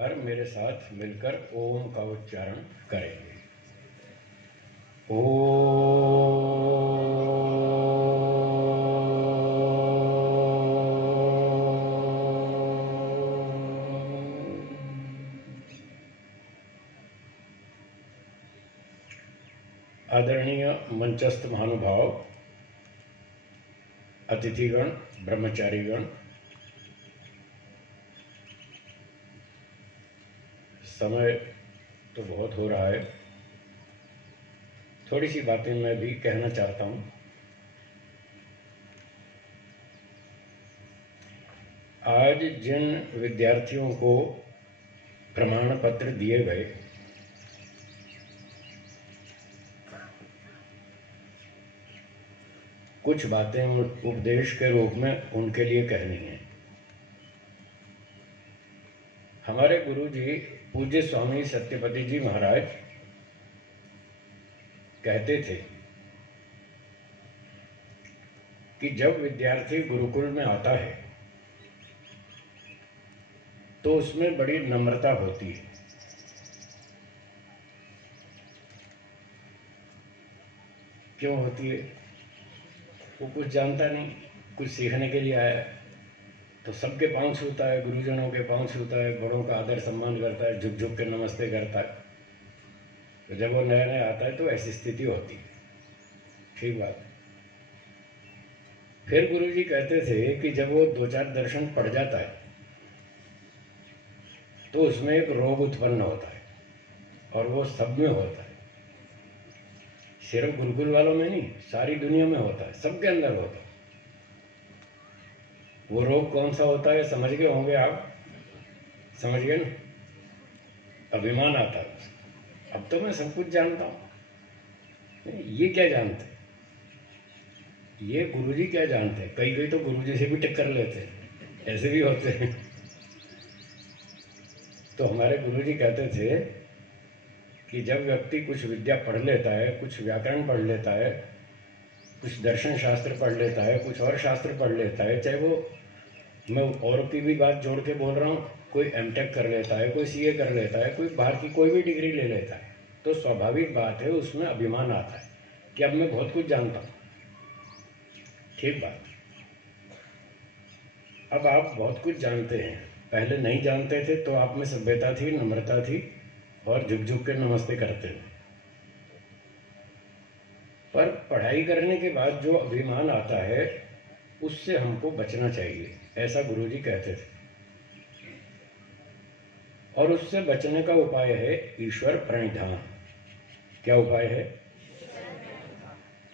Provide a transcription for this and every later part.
और मेरे साथ मिलकर ओम का उच्चारण करेंगे। आदरणीय मंचस्थ महानुभाव, अतिथिगण, ब्रह्मचारीगण, समय तो बहुत हो रहा है, थोड़ी सी बातें मैं भी कहना चाहता हूँ। आज जिन विद्यार्थियों को प्रमाण पत्र दिए गए, कुछ बातें उपदेश के रूप में उनके लिए कहनी है। हमारे गुरुजी पूज्य स्वामी सत्यपति जी महाराज कहते थे कि जब विद्यार्थी गुरुकुल में आता है तो उसमें बड़ी नम्रता होती है। क्यों होती है? वो कुछ जानता नहीं, कुछ सीखने के लिए आया है, तो सबके पांव छूता है, गुरुजनों के पांव छूता है, बड़ों का आदर सम्मान करता है, झुक झुक के नमस्ते करता है। तो जब वो नया नया आता है तो ऐसी स्थिति होती है। ठीक बात है। फिर गुरुजी कहते थे कि जब वो दो चार दर्शन पढ़ जाता है तो उसमें एक रोग उत्पन्न होता है, और वो सब में होता है, सिर्फ गुरुकुल वालों में नहीं, सारी दुनिया में होता है, सबके अंदर होता है। वो रोग कौन सा होता है समझ गए होंगे आप? समझ गए ना? अभिमान आता है। अब तो मैं सब कुछ जानता हूँ। ये क्या जानते हैं? ये गुरुजी क्या जानते हैं? कई कई तो गुरुजी से भी टक्कर लेते हैं, ऐसे भी होते हैं। तो हमारे गुरुजी कहते थे कि जब व्यक्ति कुछ विद्या पढ़ लेता है, कुछ व्याकरण पढ़ लेता है, कुछ दर्शन शास्त्र पढ़ लेता है, कुछ और शास्त्र पढ़ लेता है, चाहे वो, मैं औरों की भी बात जोड़ के बोल रहा हूँ, कोई एमटेक कर लेता है, कोई सीए कर लेता है, कोई बाहर की कोई भी डिग्री ले लेता है, तो स्वाभाविक बात है उसमें अभिमान आता है कि अब मैं बहुत कुछ जानता हूँ। ठीक बात। अब आप बहुत कुछ जानते हैं, पहले नहीं जानते थे तो आप में सभ्यता थी, नम्रता थी, और झुक झुक के नमस्ते करते थे। पर पढ़ाई करने के बाद जो अभिमान आता है उससे हमको बचना चाहिए, ऐसा गुरुजी कहते थे। और उससे बचने का उपाय है ईश्वर प्रणिधान। क्या उपाय है?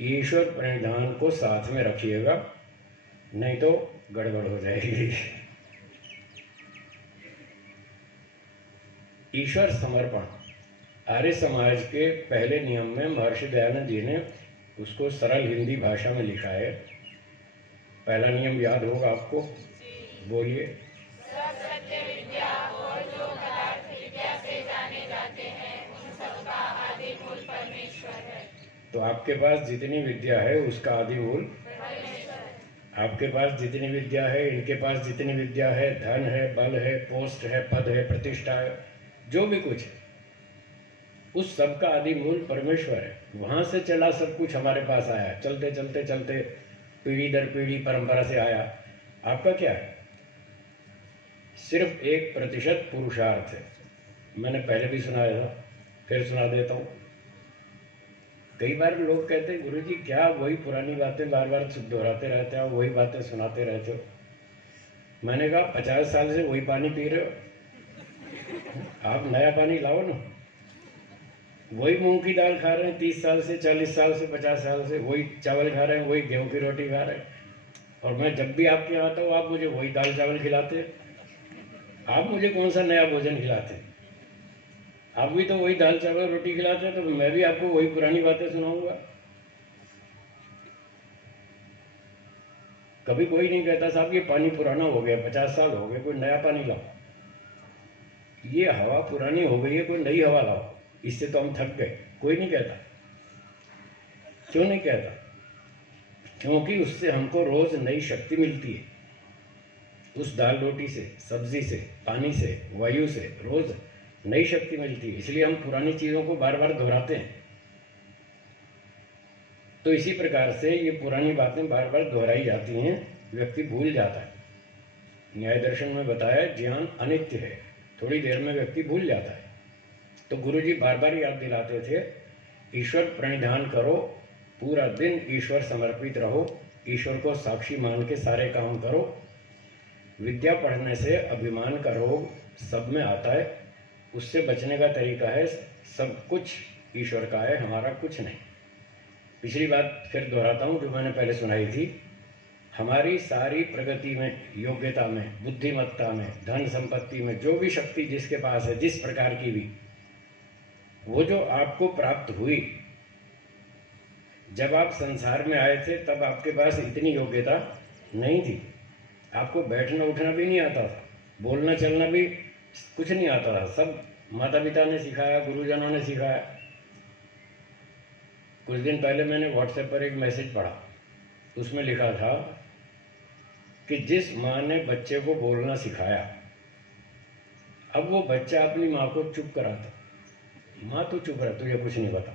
ईश्वर प्रणिधान को साथ में रखिएगा, नहीं तो गड़बड़ हो जाएगी। ईश्वर समर्पण आर्य समाज के पहले नियम में महर्षि दयानंद जी ने उसको सरल हिंदी भाषा में लिखा है। पहला नियम याद होगा आपको, बोलिए। सब सत्य विद्या और जो पदार्थ विद्या से जाने जाते हैं उन सबका आदि मूल परमेश्वर है। तो आपके पास जितनी विद्या है उसका आदि मूल परमेश्वर। आपके पास जितनी विद्या है, इनके पास जितनी विद्या है, धन है, बल है, पोस्ट है, पद है, प्रतिष्ठा है, जो भी कुछ है, उस सब का आदि मूल परमेश्वर है। वहां से चला सब कुछ हमारे पास आया, चलते चलते चलते पीढ़ी दर पीढ़ी परंपरा से आया। आपका क्या है? सिर्फ 1% पुरुषार्थ है। मैंने पहले भी सुनाया था, फिर सुना देता हूँ। कई बार लोग कहते हैं गुरुजी क्या वही पुरानी बातें बार बार दोहराते रहते हो, वही बातें सुनाते रहते हो। मैंने कहा 50 साल से वही पानी पी रहे हो, आप नया पानी लाओ ना। वही मूंग की दाल खा रहे हैं 30 साल से, 40 साल से, 50 साल से, वही चावल खा रहे हैं, वही गेहूं की रोटी खा रहे हैं, और मैं जब भी आपके यहाँ आता हूँ आप मुझे वही दाल चावल खिलाते हैं। आप मुझे कौन सा नया भोजन खिलाते हैं? आप भी तो वही दाल चावल रोटी खिलाते हैं, तो मैं भी आपको वही पुरानी बातें सुनाऊंगा। कभी कोई नहीं कहता साहब ये पानी पुराना हो गया, 50 साल हो गए, कोई नया पानी लाओ। ये हवा पुरानी हो गई है, कोई नई हवा लाओ, इससे तो हम थक गए। कोई नहीं कहता। क्यों नहीं कहता? क्योंकि उससे हमको रोज नई शक्ति मिलती है, उस दाल रोटी से, सब्जी से, पानी से, वायु से रोज नई शक्ति मिलती है। इसलिए हम पुरानी चीज़ों को बार बार दोहराते हैं। तो इसी प्रकार से ये पुरानी बातें बार बार दोहराई जाती हैं, व्यक्ति भूल जाता है। न्याय दर्शन में बताया ज्ञान अनित्य है, थोड़ी देर में व्यक्ति भूल जाता है। तो गुरुजी बार बार याद दिलाते थे, ईश्वर प्रणिधान करो, पूरा दिन ईश्वर समर्पित रहो, ईश्वर को साक्षी मान के सारे काम करो। विद्या पढ़ने से अभिमान का रोग सब में आता है, उससे बचने का तरीका है सब कुछ ईश्वर का है, हमारा कुछ नहीं। पिछली बात फिर दोहराता हूँ जो मैंने पहले सुनाई थी, हमारी सारी प्रगति में, योग्यता में, बुद्धिमत्ता में, धन संपत्ति में, जो भी शक्ति जिसके पास है, जिस प्रकार की भी, वो जो आपको प्राप्त हुई जब आप संसार में आए थे, तब आपके पास इतनी योग्यता नहीं थी। आपको बैठना उठना भी नहीं आता था, बोलना चलना भी कुछ नहीं आता था, सब माता पिता ने सिखाया, गुरुजनों ने सिखाया। कुछ दिन पहले मैंने व्हाट्सएप पर एक मैसेज पढ़ा, उसमें लिखा था कि जिस माँ ने बच्चे को बोलना सिखाया, अब वो बच्चा अपनी माँ को चुप कराता। माँ तो चुप रह, तुझे कुछ नहीं पता।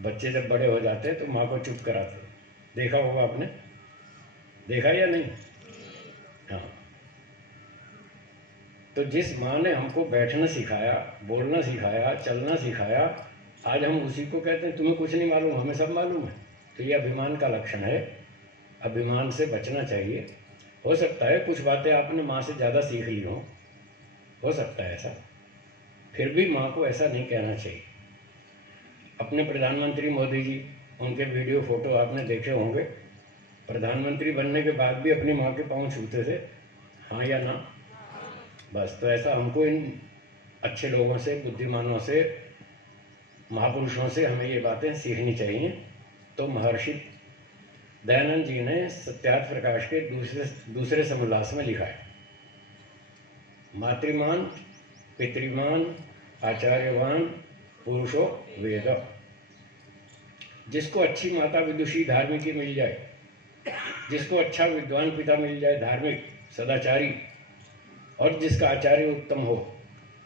बच्चे जब बड़े हो जाते हैं तो माँ को चुप कराते। देखा होगा आपने, देखा या नहीं? हाँ। तो जिस माँ ने हमको बैठना सिखाया, बोलना सिखाया, चलना सिखाया, आज हम उसी को कहते हैं तुम्हें कुछ नहीं मालूम, हमें सब मालूम है। तो ये अभिमान का लक्षण है, अभिमान से बचना चाहिए। हो सकता है कुछ बातें आपने माँ से ज़्यादा सीख ली हो सकता है ऐसा, फिर भी माँ को ऐसा नहीं कहना चाहिए। अपने प्रधानमंत्री मोदी जी, उनके वीडियो फोटो आपने देखे होंगे, प्रधानमंत्री बनने के बाद भी अपनी माँ के पाँव छूते थे, हाँ या ना? बस, तो ऐसा हमको इन अच्छे लोगों से, बुद्धिमानों से, महापुरुषों से हमें ये बातें सीखनी चाहिए। तो महर्षि दयानंद जी ने सत्यार्थ प्रकाश के दूसरे समोल्लास में लिखा है, मातृमान पितृमान आचार्यवान पुरुषो वेद। जिसको अच्छी माता विदुषी धार्मिकी मिल जाए, जिसको अच्छा विद्वान पिता मिल जाए, धार्मिक सदाचारी, और जिसका आचार्य उत्तम हो,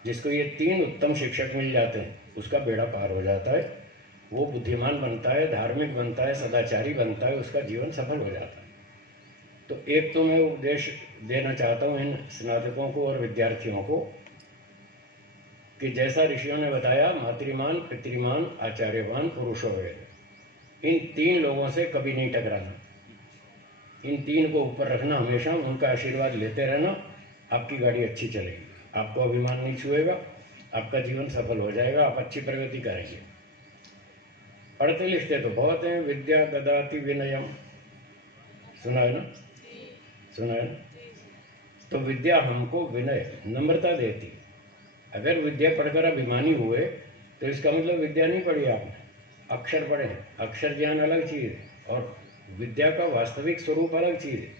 जिसको ये 3 उत्तम शिक्षक मिल जाते हैं, उसका बेड़ा पार हो जाता है। वो बुद्धिमान बनता है, धार्मिक बनता है, सदाचारी बनता है, उसका जीवन सफल हो जाता है। तो एक तो मैं उपदेश देना चाहता हूँ इन स्नातकों को और विद्यार्थियों को कि जैसा ऋषियों ने बताया, मातृमान पितृमान आचार्यवान पुरुषो वेद, इन 3 लोगों से कभी नहीं टकराना, इन 3 को ऊपर रखना, हमेशा उनका आशीर्वाद लेते रहना, आपकी गाड़ी अच्छी चलेगी, आपको अभिमान नहीं छुएगा, आपका जीवन सफल हो जाएगा, आप अच्छी प्रगति करेंगे। पढ़ते लिखते तो बहुत हैं, विद्या ददाति विनयम, सुना है ना? सुना है ना? तो विद्या हमको विनय, नम्रता देती। अगर विद्या पढ़कर अभिमानी हुए तो इसका मतलब विद्या नहीं पढ़ी आपने, अक्षर पढ़े हैं। अक्षर ज्ञान अलग चीज़ है और विद्या का वास्तविक स्वरूप अलग चीज़ है।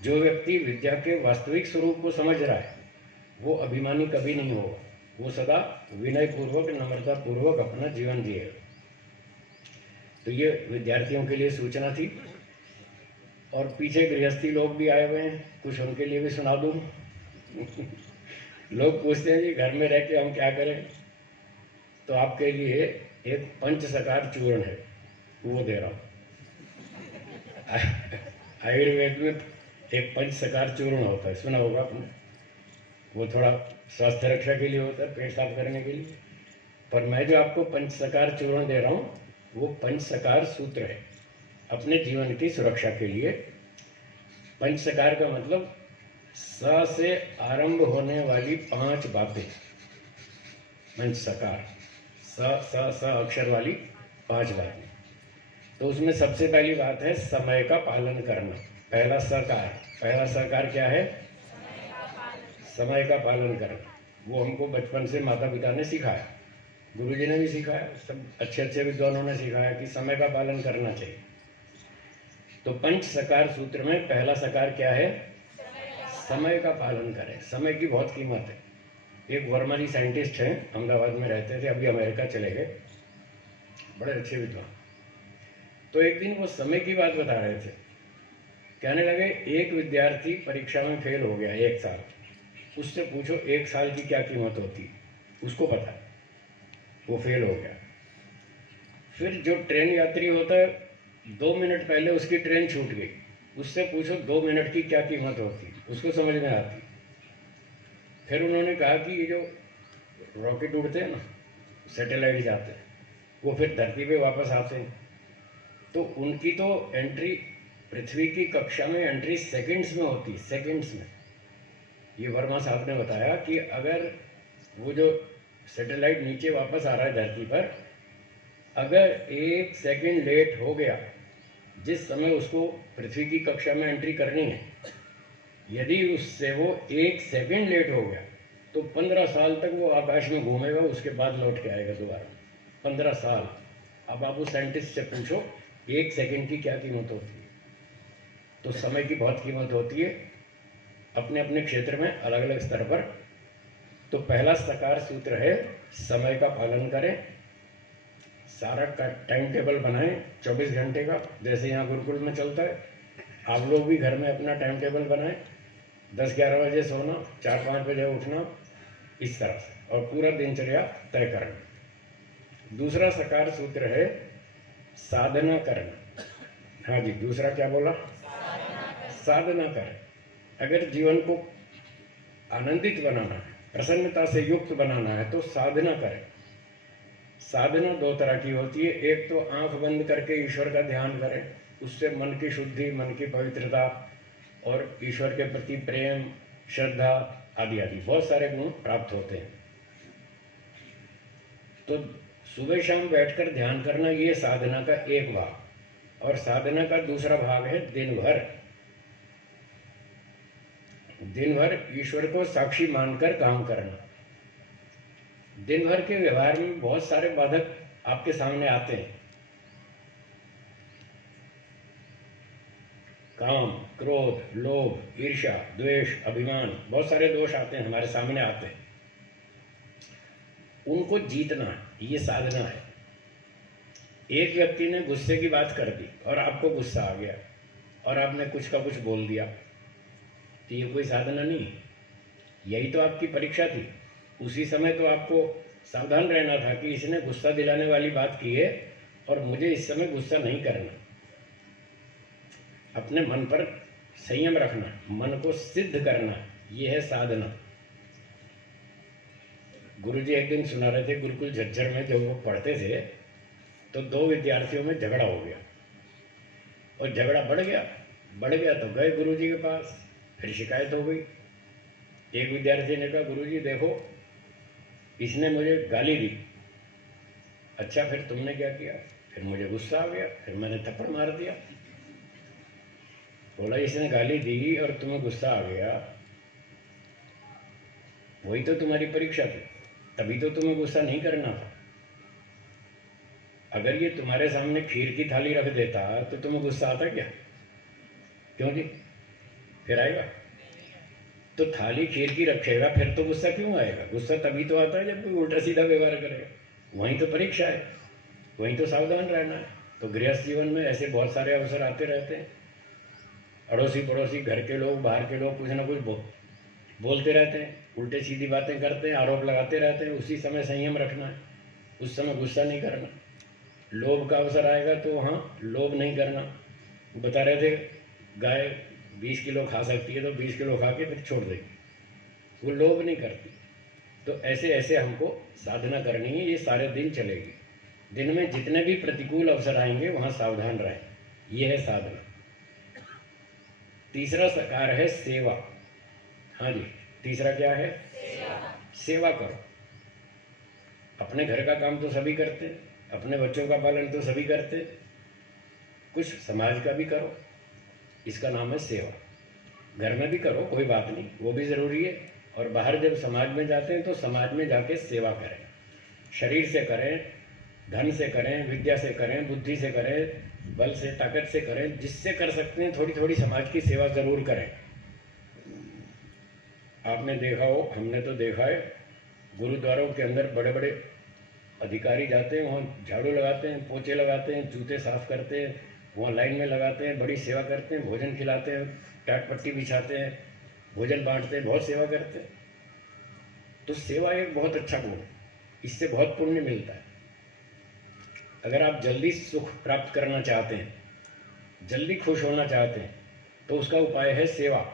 जो व्यक्ति विद्या के वास्तविक स्वरूप को समझ रहा है वो अभिमानी कभी नहीं होगा, वो सदा विनय पूर्वक, नम्रता पूर्वक अपना जीवन जिएगा। तो ये विद्यार्थियों के लिए सूचना थी। और पीछे गृहस्थी लोग भी आए हुए हैं, कुछ उनके लिए भी सुना दूँ। लोग पूछते हैं जी घर में रह के हम क्या करें, तो आपके लिए एक पंचसकार चूर्ण है, वो दे रहा हूँ। आयुर्वेद में एक पंचसकार चूर्ण होता है, सुना होगा आपने। वो थोड़ा स्वास्थ्य रक्षा के लिए होता है, पेट साफ करने के लिए। पर मैं जो आपको पंचसकार चूर्ण दे रहा हूँ वो पंचसकार सूत्र है, अपने जीवन की सुरक्षा के लिए। पंचसकार का मतलब स से आरंभ होने वाली 5 बातें, पंचसकार, स अक्षर वाली 5 बातें। तो उसमें सबसे पहली बात है समय का पालन करना। पहला सकार क्या है? समय का पालन करना। वो हमको बचपन से माता पिता ने सिखाया, गुरुजी ने भी सिखाया, सब अच्छे विद्वानों ने सिखाया कि समय का पालन करना चाहिए। तो पंच सकार सूत्र में पहला सकार क्या है? समय का पालन करें। समय की बहुत कीमत है। एक वर्मा जी साइंटिस्ट हैं, अहमदाबाद में रहते थे, अभी अमेरिका चले गए, बड़े अच्छे विद्वान। तो एक दिन वो समय की बात बता रहे थे कहने लगे एक विद्यार्थी परीक्षा में फेल हो गया 1 साल, उससे पूछो 1 साल की क्या कीमत होती, उसको पता है, वो फेल हो गया। फिर जो ट्रेन यात्री होता है 2 मिनट पहले उसकी ट्रेन छूट गई, उससे पूछो 2 मिनट की क्या कीमत होती, उसको समझ में आती। फिर उन्होंने कहा कि ये जो रॉकेट उड़ते हैं ना, सैटेलाइट जाते हैं, वो फिर धरती पे वापस आते हैं, तो उनकी तो एंट्री पृथ्वी की कक्षा में एंट्री सेकंड्स में होती, सेकंड्स में। ये वर्मा साहब ने बताया कि अगर वो जो सैटेलाइट नीचे वापस आ रहा है धरती पर, अगर 1 सेकंड लेट हो गया, जिस समय उसको पृथ्वी की कक्षा में एंट्री करनी है, यदि उससे वो 1 सेकंड लेट हो गया तो 15 साल तक वो आकाश में घूमेगा, उसके बाद लौट के आएगा दोबारा। 15 साल। अब आप उस साइंटिस्ट से पूछो 1 सेकंड की क्या कीमत होती है। तो समय की बहुत कीमत होती है अपने अपने क्षेत्र में, अलग अलग स्तर पर। तो पहला साकार सूत्र है समय का पालन करें, सारा का टाइम टेबल बनाएं 24 घंटे का, जैसे यहाँ गुरुकुल में चलता है। आप लोग भी घर में अपना टाइम टेबल बनाएं, 10-11 बजे सोना, 4-5 बजे उठना, इस तरह से, और पूरा दिनचर्या तय करना। दूसरा साकार सूत्र है साधना करना। हाँ जी, दूसरा क्या बोला? साधना करें। अगर जीवन को आनंदित बनाना है, प्रसन्नता से युक्त बनाना है, तो साधना करें। साधना 2 तरह की होती है। एक तो आंख बंद करके ईश्वर का ध्यान करें, उससे मन की शुद्धि, मन की पवित्रता और ईश्वर के प्रति प्रेम, श्रद्धा आदि आदि बहुत सारे गुण प्राप्त होते हैं। तो सुबह शाम बैठकर ध्यान करना, ये साधना का एक भाग। और साधना का दूसरा भाग है दिन भर ईश्वर को साक्षी मानकर काम करना। दिन भर के व्यवहार में बहुत सारे बाधक आपके सामने आते हैं। काम, क्रोध, लोभ, ईर्ष्या, द्वेष, अभिमान, बहुत सारे दोष आते हैं, हमारे सामने आते हैं। उनको जीतना है, ये साधना है। एक व्यक्ति ने गुस्से की बात कर दी और आपको गुस्सा आ गया और आपने कुछ का कुछ बोल दिया, तो ये कोई साधना नहीं। यही तो आपकी परीक्षा थी। उसी समय तो आपको सावधान रहना था कि इसने गुस्सा दिलाने वाली बात की है और मुझे इस समय गुस्सा नहीं करना। अपने मन पर संयम रखना, मन को सिद्ध करना, ये है साधना। गुरुजी एक दिन सुना रहे थे, गुरुकुल झज्जर में जब वो पढ़ते थे तो 2 विद्यार्थियों में झगड़ा हो गया और झगड़ा बढ़ गया तो गए गुरुजी के पास, फिर शिकायत हो गई। एक विद्यार्थी ने कहा, गुरुजी देखो, इसने मुझे गाली दी। अच्छा, फिर तुमने क्या किया? फिर मुझे गुस्सा आ गया, फिर मैंने थप्पड़ मार दिया। बोला, इसने गाली दी और तुम्हें गुस्सा आ गया, वही तो तुम्हारी परीक्षा थी, तभी तो तुम्हें गुस्सा नहीं करना था। अगर ये तुम्हारे सामने खीर की थाली रख देता तो तुम्हें गुस्सा आता क्या? क्यों जी? फिर आएगा? तो थाली खीर की रखेगा, फिर तो गुस्सा क्यों आएगा? गुस्सा तभी तो आता है जब कोई उल्टा सीधा व्यवहार करेगा। वहीं तो परीक्षा है, वहीं तो सावधान रहना है। तो गृहस्थ जीवन में ऐसे बहुत सारे अवसर आते रहते हैं। अड़ोसी पड़ोसी, घर के लोग, बाहर के लोग कुछ ना कुछ बोलते रहते हैं, उल्टे सीधी बातें करते हैं, आरोप लगाते रहते हैं। उसी समय संयम रखना है, उस समय गुस्सा नहीं करना। लोभ का अवसर आएगा तो हाँ, लोभ नहीं करना। बता रहे थे, गाय 20 किलो खा सकती है तो 20 किलो खा के फिर छोड़ देगी, वो लोभ नहीं करती। तो ऐसे ऐसे हमको साधना करनी है, ये सारे दिन चलेगी। दिन में जितने भी प्रतिकूल अवसर आएंगे वहाँ सावधान रहें, ये है साधना। तीसरा साकार है सेवा। हाँ जी, तीसरा क्या है? सेवा करो। अपने घर का काम तो सभी करते हैं, अपने बच्चों का पालन तो सभी करते हैं, कुछ समाज का भी करो, इसका नाम है सेवा। घर में भी करो, कोई बात नहीं, वो भी ज़रूरी है। और बाहर जब समाज में जाते हैं तो समाज में जाके सेवा करें। शरीर से करें, धन से करें, विद्या से करें, बुद्धि से करें, बल से, ताकत से करें, जिससे कर सकते हैं थोड़ी थोड़ी समाज की सेवा ज़रूर करें। आपने देखा हो, हमने तो देखा है, गुरुद्वारों के अंदर बड़े बड़े अधिकारी जाते हैं, वहाँ झाड़ू लगाते हैं, पोछे लगाते हैं, जूते साफ करते हैं, वहाँ लाइन में लगाते हैं, बड़ी सेवा करते हैं, भोजन खिलाते हैं, टाट पट्टी बिछाते हैं, भोजन बांटते हैं, बहुत सेवा करते हैं। तो सेवा एक बहुत अच्छा गुण है, इससे बहुत पुण्य मिलता है। अगर आप जल्दी सुख प्राप्त करना चाहते हैं, जल्दी खुश होना चाहते हैं, तो उसका उपाय है सेवा।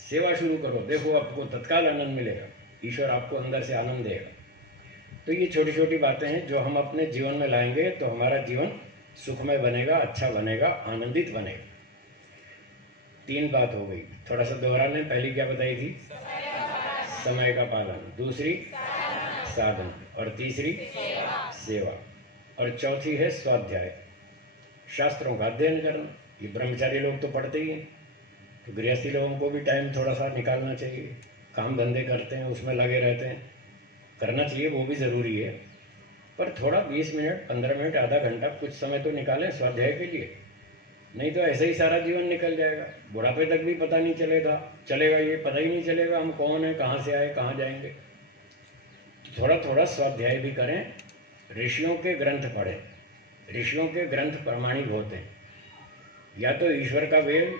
सेवा शुरू करो, देखो आपको तत्काल आनंद मिलेगा, ईश्वर आपको अंदर से आनंद देगा। तो ये छोटी छोटी बातें हैं जो हम अपने जीवन में लाएंगे तो हमारा जीवन सुखमय बनेगा, अच्छा बनेगा, आनंदित बनेगा। 3 बात हो गई, थोड़ा सा दोहरा लें। पहली क्या बताई थी? समय का पालन। दूसरी साधन। और तीसरी सेवा। और चौथी है स्वाध्याय, शास्त्रों का अध्ययन करना। ये ब्रह्मचारी लोग तो पढ़ते ही हैं, तो गृहस्थी लोगों को भी टाइम थोड़ा सा निकालना चाहिए। काम धंधे करते हैं, उसमें लगे रहते हैं, करना चाहिए, वो भी ज़रूरी है। पर थोड़ा 20 मिनट, 15 मिनट, आधा घंटा कुछ समय तो निकालें स्वाध्याय के लिए। नहीं तो ऐसे ही सारा जीवन निकल जाएगा, बुढ़ापे तक भी पता नहीं चलेगा, ये पता ही नहीं चलेगा हम कौन है, कहाँ से आए, कहाँ जाएंगे। तो थोड़ा थोड़ा स्वाध्याय भी करें, ऋषियों के ग्रंथ पढ़ें। ऋषियों के ग्रंथ प्रामाणिक होते हैं, या तो ईश्वर का वेद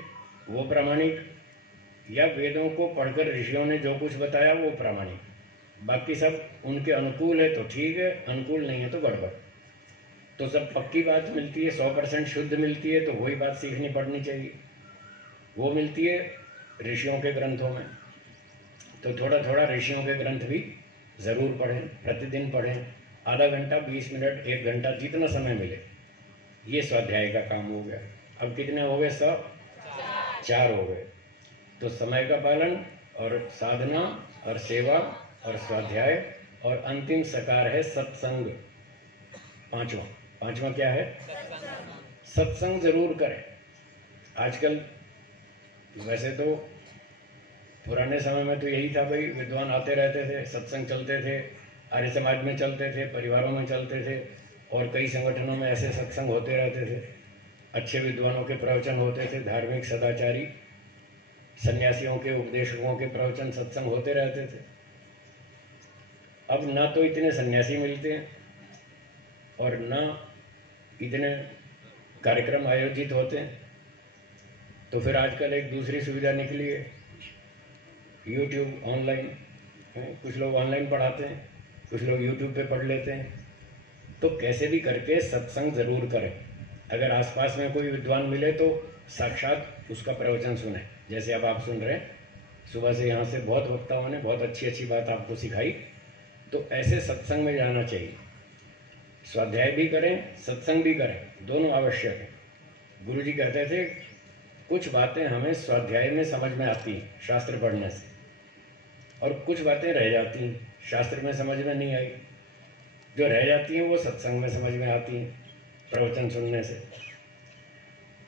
वो प्रामाणिक, या वेदों को पढ़कर ऋषियों ने जो कुछ बताया वो प्रामाणिक। बाकी सब उनके अनुकूल है तो ठीक है, अनुकूल नहीं है तो गड़बड़। तो सब पक्की बात मिलती है, 100% शुद्ध मिलती है, तो वही बात सीखनी पड़नी चाहिए। वो मिलती है ऋषियों के ग्रंथों में। तो थोड़ा थोड़ा ऋषियों के ग्रंथ भी ज़रूर पढ़ें, प्रतिदिन पढ़ें, आधा घंटा, 20 मिनट, 1 घंटा, जितना समय मिले। ये स्वाध्याय का काम हो गया। अब कितने हो गए? 4 हो गए। तो समय का पालन और साधना और सेवा और स्वाध्याय, और अंतिम सकार है सत्संग, पांचवा क्या है? सत्संग जरूर करें। आजकल वैसे तो पुराने समय में तो यही था भाई, विद्वान आते रहते थे, सत्संग चलते थे, आर्य समाज में चलते थे, परिवारों में चलते थे, और कई संगठनों में ऐसे सत्संग होते रहते थे। अच्छे विद्वानों के प्रवचन होते थे, धार्मिक सदाचारी सन्यासियों के, उपदेशकों के प्रवचन सत्संग होते रहते थे। अब ना तो इतने सन्यासी मिलते हैं और ना इतने कार्यक्रम आयोजित होते हैं। तो फिर आजकल एक दूसरी सुविधा निकली है, यूट्यूब ऑनलाइन। कुछ लोग ऑनलाइन पढ़ाते हैं, कुछ लोग यूट्यूब पे पढ़ लेते हैं। तो कैसे भी करके सत्संग ज़रूर करें। अगर आसपास में कोई विद्वान मिले तो साक्षात उसका प्रवचन सुने, जैसे अब आप सुन रहे हैं। सुबह से यहाँ से बहुत वक्ताओं ने बहुत अच्छी अच्छी बात आपको सिखाई। तो ऐसे सत्संग में जाना चाहिए। स्वाध्याय भी करें, सत्संग भी करें, दोनों आवश्यक है। गुरु जी कहते थे कुछ बातें हमें स्वाध्याय में समझ में आती हैं शास्त्र पढ़ने से, और कुछ बातें रह जाती हैं, शास्त्र में समझ में नहीं आई। जो रह जाती हैं वो सत्संग में समझ में आती हैं, प्रवचन सुनने से।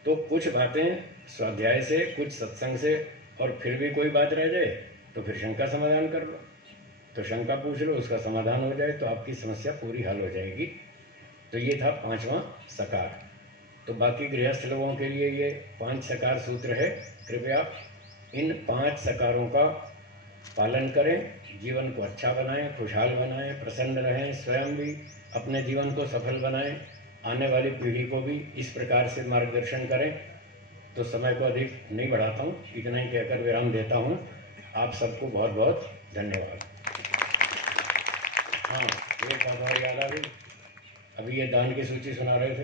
तो कुछ बातें स्वाध्याय से, कुछ सत्संग से, और फिर भी कोई बात रह जाए तो फिर शंका समाधान कर लो। तो शंका पूछ लो, उसका समाधान हो जाए तो आपकी समस्या पूरी हल हो जाएगी। तो ये था 5वां सकार। तो बाकी गृहस्थ लोगों के लिए ये 5 सकार सूत्र है। कृपया इन 5 सकारों का पालन करें, जीवन को अच्छा बनाएं, खुशहाल बनाएं, प्रसन्न रहें, स्वयं भी अपने जीवन को सफल बनाएं, आने वाली पीढ़ी को भी इस प्रकार से मार्गदर्शन करें। तो समय को अधिक नहीं बढ़ाता हूँ, इतना ही कहकर विराम देता हूँ। आप सबको बहुत बहुत धन्यवाद। हाँ, एक बात और याद आ गई, अभी ये दान की सूची सुना रहे थे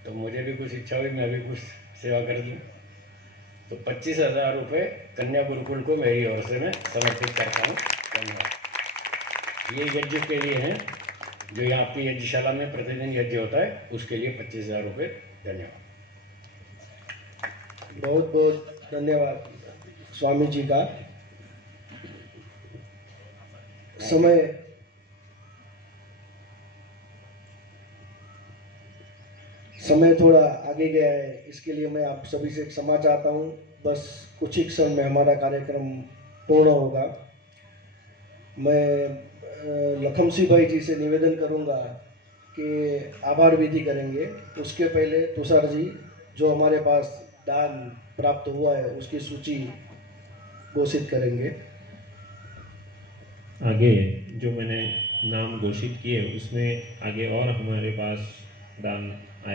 तो मुझे भी कुछ इच्छा हुई, मैं भी कुछ सेवा कर दूँ। तो 25,000 रुपये कन्या गुरुकुल को मेरी ओर से मैं समर्पित करता हूँ। धन्यवाद। ये यज्ञ के लिए हैं, जो यहाँ आपकी यज्ञशाला में प्रतिदिन यज्ञ होता है, उसके लिए 25,000 रुपये। धन्यवाद। बहुत बहुत धन्यवाद स्वामी जी का। समय थोड़ा आगे गया है, इसके लिए मैं आप सभी से क्षमा चाहता हूँ। बस कुछ ही क्षण में हमारा कार्यक्रम पूर्ण होगा। मैं लखम सिंह भाई जी से निवेदन करूँगा कि आभार विधि करेंगे। उसके पहले तुषार जी जो हमारे पास दान प्राप्त हुआ है उसकी सूची घोषित करेंगे। आगे जो मैंने नाम घोषित किए उसमें आगे और हमारे पास दान